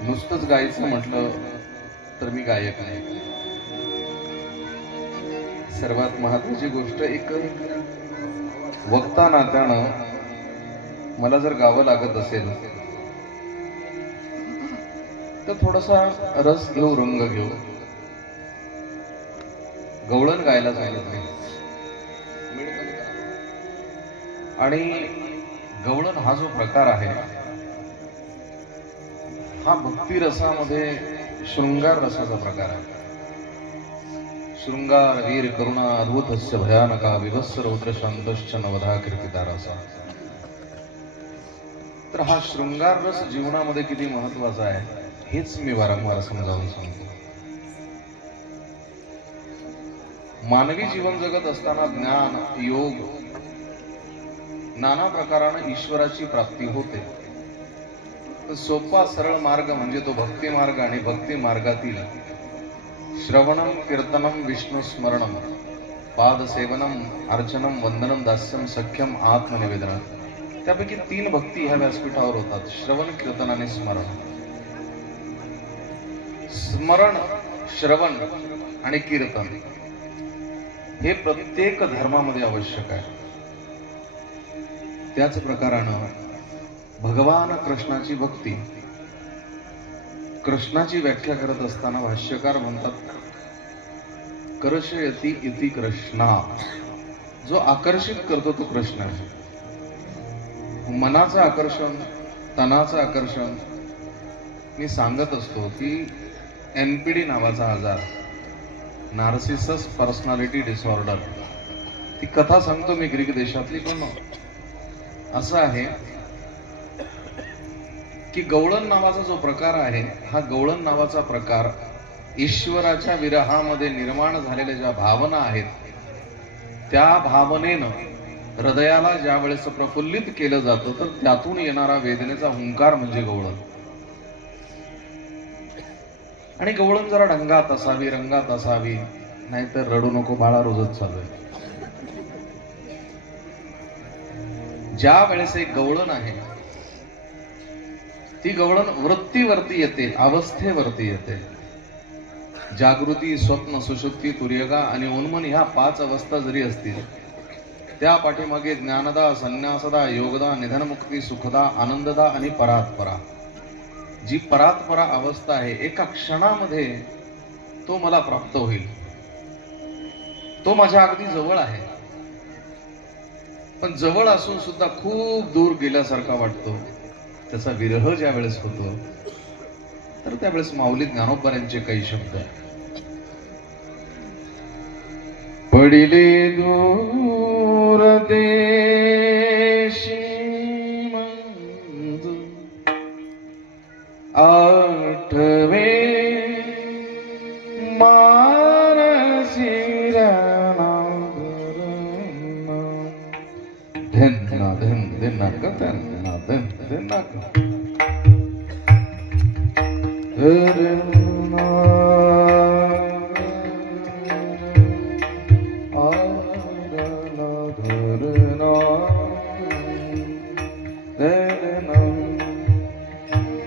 नुसतंच गायचं म्हटलं तर मी गायक नाही. सर्वात महत्वाची गोष्ट, एक वक्ता नात्यानं मला जर गावं लागत असेल तर थोडासा रस घेऊ, रंग घेऊ. गवळण गायला सांगितलं नाही. आणि गवळण हा जो प्रकार आहे हा भक्ती रसामध्ये शृंगार रसाचा प्रकार आहे. शृंगार वीर करुणा अद्भुतस्य भयानका विभत्स रौद्र शांतश्च नवधा कीर्तिदारासा. तर हा शृंगार रस जीवनामध्ये किती महत्वाचा आहे हेच मी वारंवार समजावून सांगतो. मानवी जीवन जगत असताना ज्ञान, योग, नाना प्रकाराने ईश्वराची प्राप्ती होते. सोपा सरळ मार्ग म्हणजे तो भक्ती मार्ग. आणि भक्ती मार्गातील श्रवणम, कीर्तनम, विष्णू स्मरणम, पादसेवनम, अर्चनम, वंदनम, दास्यम, सख्यम, आत्मनिवेदन. त्यापैकी 3 भक्ती ह्या व्यासपीठावर होतात: श्रवण, कीर्तन आणि स्मरण. स्मरण, श्रवण आणि कीर्तन हे प्रत्येक धर्मामध्ये आवश्यक आहे. त्याच प्रकारानं भगवान कृष्णाची भक्ती, कृष्णाची व्याख्या करत असताना भाष्यकार म्हणतात, कर्षयति इति कृष्णा. जो आकर्षित करतो तो कृष्ण आहे. मनाचं आकर्षण, तनाचं आकर्षण. मी सांगत असतो की NPD नावाचा आजार, नार्सिसस पर्सनॅलिटी डिसऑर्डर, ती कथा सांगतो मी ग्रीक देशातली. पण असं आहे की गवळण नावाचा जो प्रकार आहे, हा गवळण नावाचा प्रकार ईश्वराच्या विरहामध्ये निर्माण झालेल्या ज्या भावना आहेत त्या भावनेनं हृदयाला ज्या वेळेस प्रफुल्लित केलं जातं तर त्यातून येणारा वेदनेचा हुंकार म्हणजे गवळण. आणि गवळण जरा ढंगात असावी, रंगात असावी, नाहीतर रडू नको बाळा रोजच चालू आहे. ज्या वेळेस एक गवळण आहे ती गवळण वृत्तीवरती येते, अवस्थेवरती येते. जागृती, स्वप्न, सुषुप्ती, तुर्यगा आणि उन्मन ह्या 5 अवस्था जरी असतील, त्या पाठीमागे ज्ञानदा, संन्यासदा, योगदा, निधनमुक्ती, सुखदा, आनंददा आणि परात्परा. जी परात्परा अवस्था आहे, एका क्षणामध्ये तो मला प्राप्त होईल, तो माझ्या अगदी जवळ आहे. पण जवळ असून सुद्धा खूप दूर गेल्यासारखा वाटतो. त्याचा विरह ज्या वेळेस होतो तर त्यावेळेस माऊली ज्ञानोबरांचे काही शब्द, पडिले दूर देशी मंजू आठवे मानसी धन्ना धन धन्ना धन्ना धन धन्ना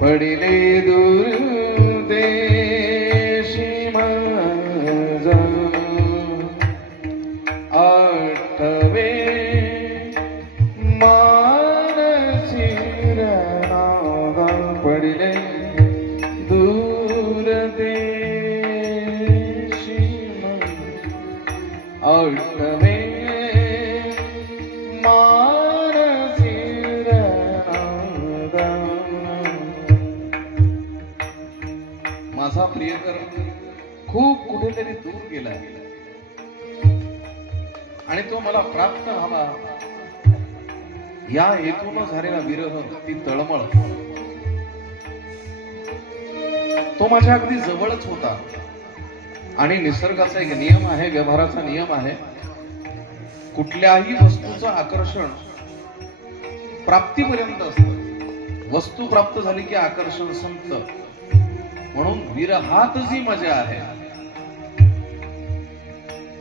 पडिले दूर देशी माझा आठवे मानसी राधा. पडिले दूर देशी आठवे माझा प्रियकर खूप कुठेतरी दूर गेलाय आणि तो मला प्राप्त व्हावा, या हेतून झालेला विरह, ती तळमळ, तो माझ्या अगदी जवळच होता. आणि निसर्गाचा एक नियम आहे, व्यवहाराचा नियम आहे, कुठल्याही वस्तूचं आकर्षण प्राप्तीपर्यंत असतं. वस्तू प्राप्त झाली की आकर्षण संपतं. म्हणून विरहात जी मजा आहे,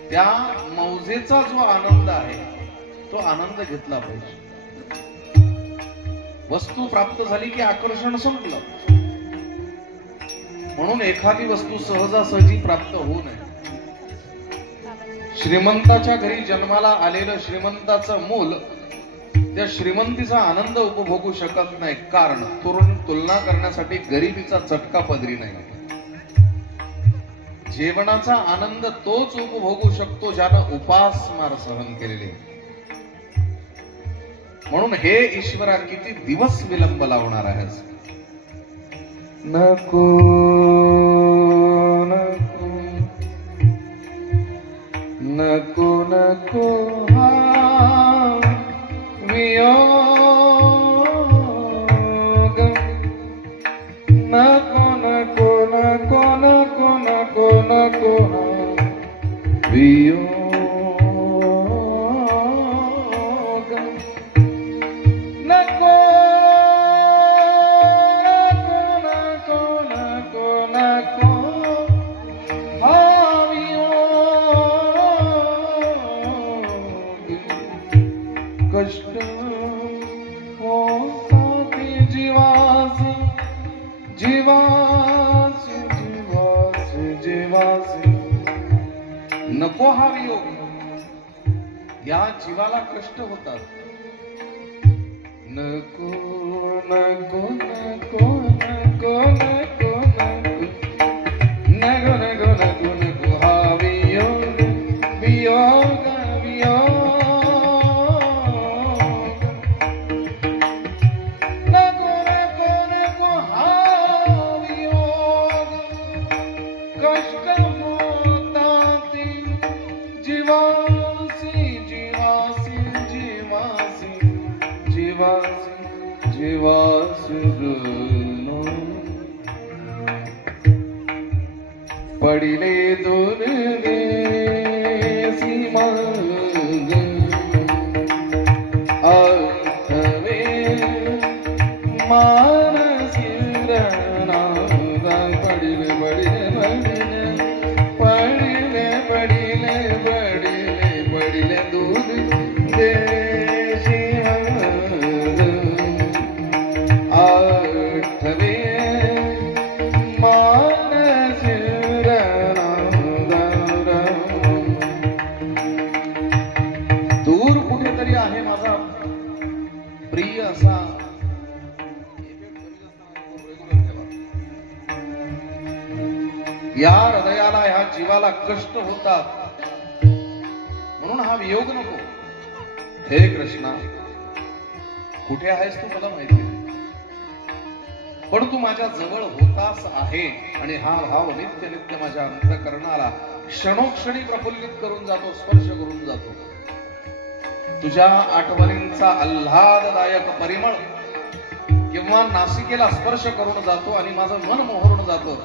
त्या मौजेचा जो आनंद आहे, तो आनंद घेतला पाहिजे. वस्तू प्राप्त झाली की आकर्षण संपलं. म्हणून एखादी वस्तू सहजासहजी प्राप्त होऊ नये. श्रीमंताच्या घरी जन्माला आलेलं श्रीमंताचं मूल त्या श्रीमंतीचा आनंद उपभोगू शकत नाही, कारण तुलना करण्यासाठी गरिबीचा चटका पदरी नाही. जेवणाचा आनंद तोच उपभोगू शकतो ज्यानं उपासमार सहन केलेले. म्हणून हे ईश्वरा, किती दिवस विलंब लावणार आहेस? नको नको नको नको हा वियोग, नको नको नको नको नको नको हा वियोग, नको नको नको नको हा वियोग. कष्ट होतात जीवासी जीवासी जीवासी जीवासी. नको हा वियोग. या जीवाला कष्ट होतात. नको नको नको नको नको नको नको नको नको हा वियोग वियोग वियोग. पडिले दोन देसी मग आठवे मानसिरनादा. पडिले पडिले पडिले पडिले पडिले पडिले दूध देशी मग आठवे दूर कुठेतरी आहे माझा प्रिय असा. या हृदयाला, ह्या जीवाला कष्ट होतात. म्हणून हा वियोग नको. हे कृष्णा, कुठे आहेस तू मला माहिती नाही, पण तू माझ्या जवळ होतास आहे. आणि हा भाव नित्य नित्य माझ्या अंतःकरणाला क्षणोक्षणी प्रफुल्लित करून जातो, स्पर्श करून जातो. तुझ्या आठवणींचा आल्हाददायक परिमळ किंवा नासिकेला स्पर्श करून जातो आणि माझं मन मोहरून जातं,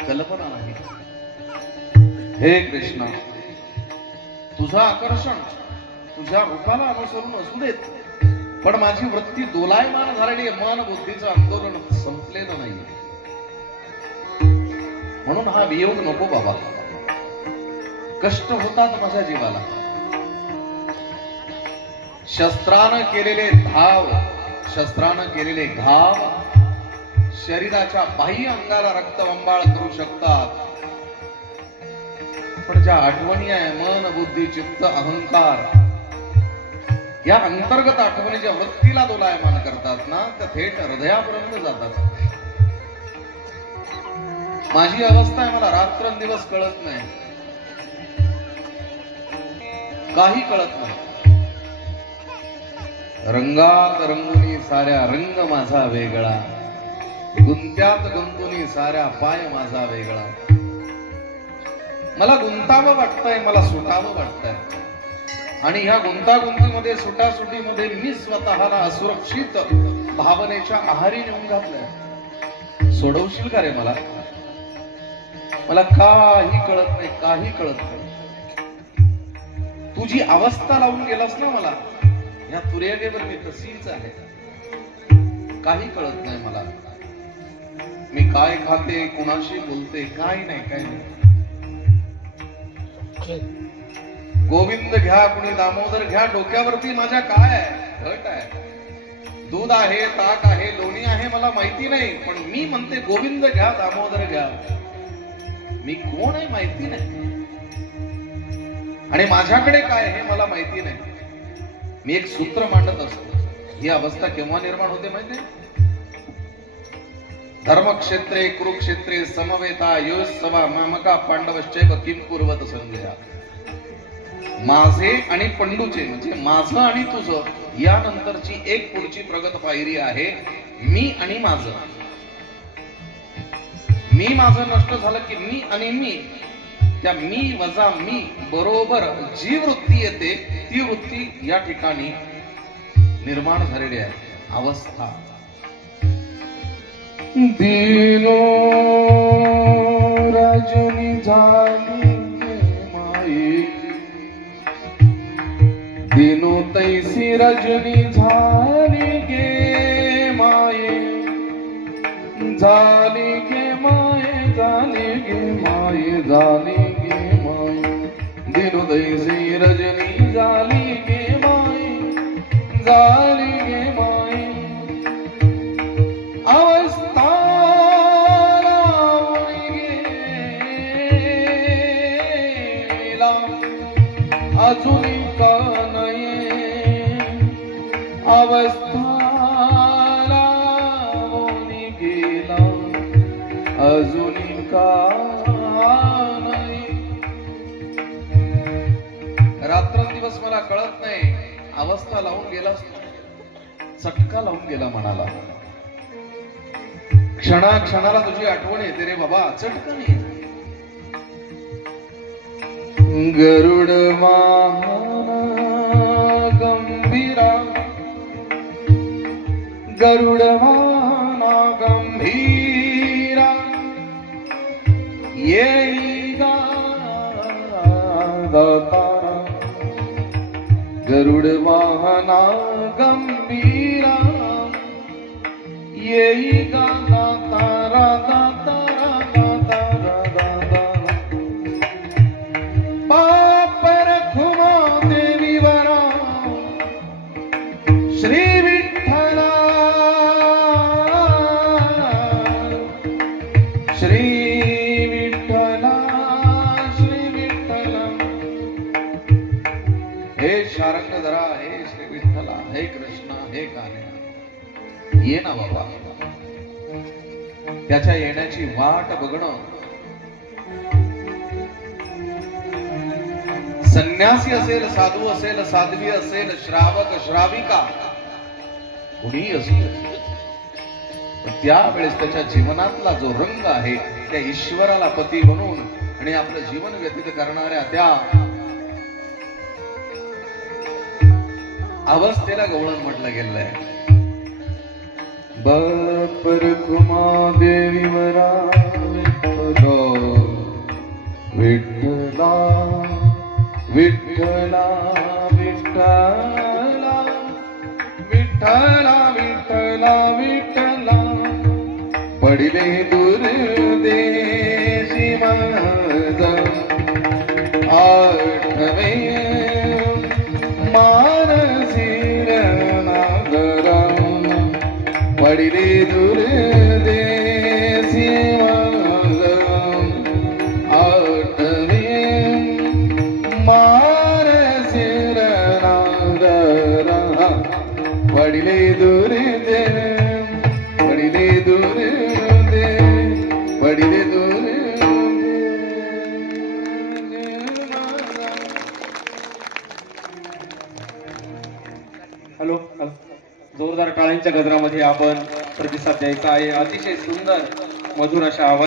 कल्पना नाही. हे कृष्णा, तुझं आकर्षण तुझ्या रूपाला अनुसरून असू देत, पण माझी वृत्ती दोलायमान झालेली, मन बुद्धीचं आंदोलन संपलेलं नाही. म्हणून हा वियोग नको बाबा. कष्ट होतात माझ्या जीवाला. शस्त्रानं केलेले धाव, शस्त्रानं केलेले घाव शरीराच्या बाह्य अंगाला रक्तबंबाळ करू शकतात, पण ज्या आठवणी आहे, मन बुद्धी चित्त अहंकार, या अंतर्गत आठवणी ज्या वृत्तीला दोलायमान करतात ना, त्या थेट हृदयापर्यंत जातात. माझी अवस्था आहे, मला रात्रंदिवस कळत नाही, काही कळत नाही. रंगात रंगुनी साऱ्या रंग माझा वेगळा, गुंत्यात गुंतुनी साऱ्या पाय माझा वेगळा. मला गुंतावं वाटतंय, मला सुटावं वाटतंय. आणि ह्या गुंतागुंतीमध्ये सुटासुटीमध्ये मी स्वतःला असुरक्षित भावनेच्या आहारी नेऊन घातलंय. सोडवशील का रे मला? मला काही कळत नाही, काही कळत नाही. तुझी अवस्था लावून गेलास ना मला, या तुर्यागेवर मी तशीच आहे. काही कळत नाही मला. मी काय खाते, कुणाशी बोलते, काही नाही, काही नाही. गोविंद घ्या, कुणी दामोदर घ्या, डोक्यावरती माझ्या काय आहे? घट आहे, दूध आहे, ताक आहे, लोणी आहे, मला माहिती नाही. पण मी म्हणते गोविंद घ्या, दामोदर घ्या. मी कोण आहे माहिती नाही, आणि माझ्याकडे काय हे मला माहिती नाही. मी एक सूत्र मांडत असतो. ही अवस्था केव्हा निर्माण होते माहिती? धर्मक्षेत्रे कुरुक्षेत्रे समवेता योत्सवा मामका पांडवश्चैव किम कुर्वत संजया. माझे आणि पंडूचे म्हणजे माझं आणि तुझं यानंतरची एक पुढची प्रगत पायरी आहे मी आणि माझं. मी माझं नष्ट झालं की मी आणि मी, त्या मी वजा मी बरोबर जी वृत्ती येते ती वृत्ती या ठिकाणी निर्माण झालेली आहे. अवस्था दिनो राजनी झाली माई, दिनो तैसी रजनी झाली गे माये, झाली गे माये, झाली गे माये, झाली गे माये. दिनो तैसी रजनी झाली गे माये, झाली गे माये. अवस्था गेला अजून का नाही, अवस्था गेला अजून का नाही. रात्रंदिवस मला कळत नाही. अवस्था लावून गेला, चटका लावून गेला मनाला. क्षणाक्षणाला तुझी आठवण येते रे बाबा, चटकन. गरुड वाहना गंभीरा, गरुड वाहना गंभीरा, येईगा दातारा. गरुड वाहना गंभीरा, येईगा दातारा, दातारा, दातारा, दातारा. पापर खुमा देवीवरा श्री विठ्ठला, श्री विठ्ठला, श्री विठ्ठला. हे शारंगधरा, हे श्री विठ्ठला, हे कृष्णा, हे कान्हा, ये ना बाबा. त्याच्या येण्याची वाट बघणं. संन्यासी असेल, साधू असेल, साध्वी असेल, श्रावक श्राविका कुणी असेल, त्यावेळेस त्याच्या जीवनातला जो रंग आहे त्या ईश्वराला पती बनवून आणि आपलं जीवन व्यतीत करणाऱ्या त्या अवस्थेला गवळण म्हटलं गेलं आहे. बापर कुमा देवीवरा विठ्ठला, विठ्ठला, विठ्ठला, विठ्ठला, विठ्ठला, विठ्ठला. पडिले दूर देशी माझ आठवे मानसी नागरा. पडिले दूर देशी माझ आठवे मानसी नागरा. पडिले दूर दे, पडिले दूर दे, पडिले दूर दे. हॅलो, जोरदार टाळ्यांच्या गजरामध्ये आपण प्रतिसाद द्यायचा आहे. अतिशय सुंदर मधुर अशा आवाज